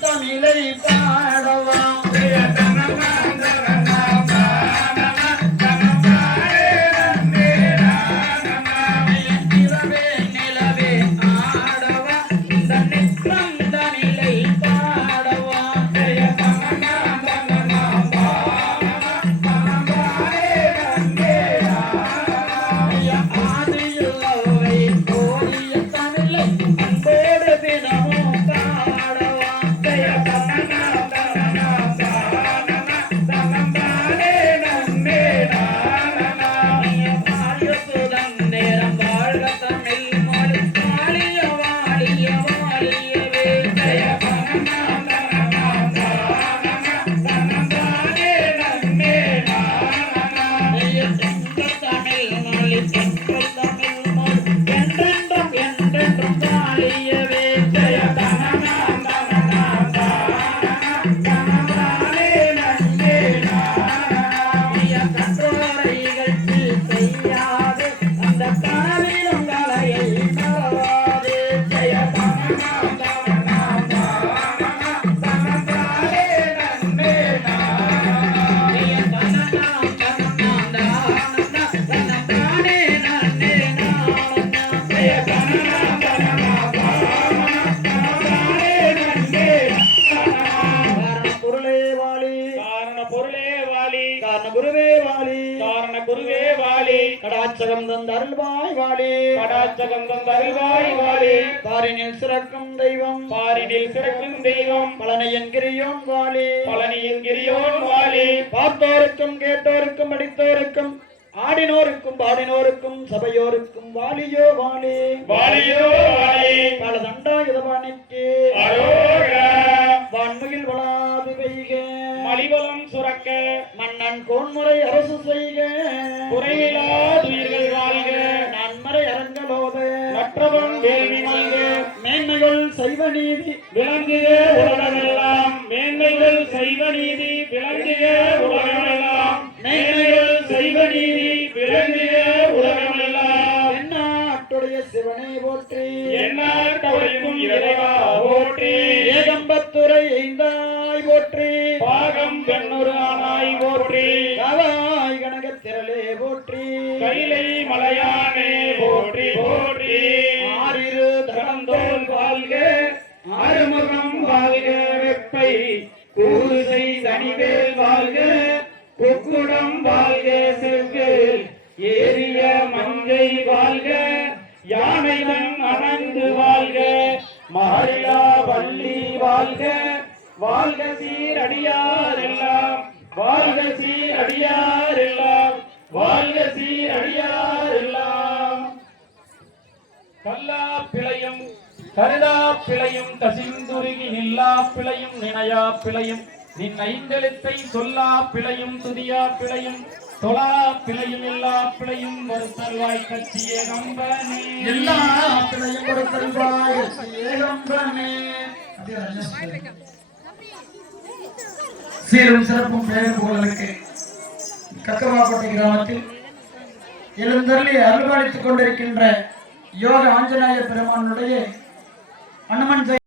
தமிழை பாடவா கடாச்சகம் தந்த அருள்வாய் வாழி. கடாச்சகந்தம் தருவாய் வாலி பாரினில் சிறக்கும் தெய்வம். பாரினில் சிறக்கும் தெய்வம். பழனையன் கிரியோன் வாழி. பழனியின் கிரியோன் வாலி பார்த்தோருக்கும் கேட்டோருக்கும் படித்தோருக்கும் ஆடினோருக்கும் பாடினோருக்கும் சபையோருக்கும் வாலியோ வாலி வாலியோ வாலி பல தண்டாயுதபாணிக்கு அரோகரா. வான்முகில் வளாது பெய்க. மலிபலம் சுரக்க. மன்னன் கோன்முறை அரசு செய்க. குறைவிலாதுயிர்கள் நீதி விளங்கிய உலகமெல்லாம். மேன்மைகள் செய்வ நீதி விளங்கிய உலகமெல்லாம். மேன்மைகள் செய்வ நீதி விளங்கிய உலகமெல்லாம். எந்நாட்டுடைய சிவனை போற்றி. எந்நாட்டவருக்கும் இறைவா போற்றி. ஏகம்பத்துரை ஐந்தாய் போற்றி. பாகம் பெண்ணொரு ஆனாய் போற்றி. ஏறிய மங்கை வாழ்க யானைதன் அணந்து வாழ்க மாறிலா வள்ளி வாழ்க. வாழ்க சீரடியார் எல்லாம் வாழ்க சீரடியார் எல்லாம் வாழ்க சீரடியார் எல்லாம் கல்லா பிழையும் கருடா பிழையும் கசிந்துருகி நில்லா பிழையும் நினையா பிழையும் நின் ஐந்தெழுத்தை சொல்லா பிழையும் துதியா பிழையும் தொழா பிழையும் எல்லா பிழையும் வருத்தல்வாய் கட்சியே நம்பனே எல்லா பிள்ளையும் கட்சியே நம்பனே சீரும் சிறப்பும் பேரும் புகழலுக்கு கக்கவாக்கோட்டை கிராமத்தில் எழுந்தருளி அருள்பாலித்துக் கொண்டிருக்கின்ற யோக ஆஞ்சநேய பெருமானுடைய அனுமன்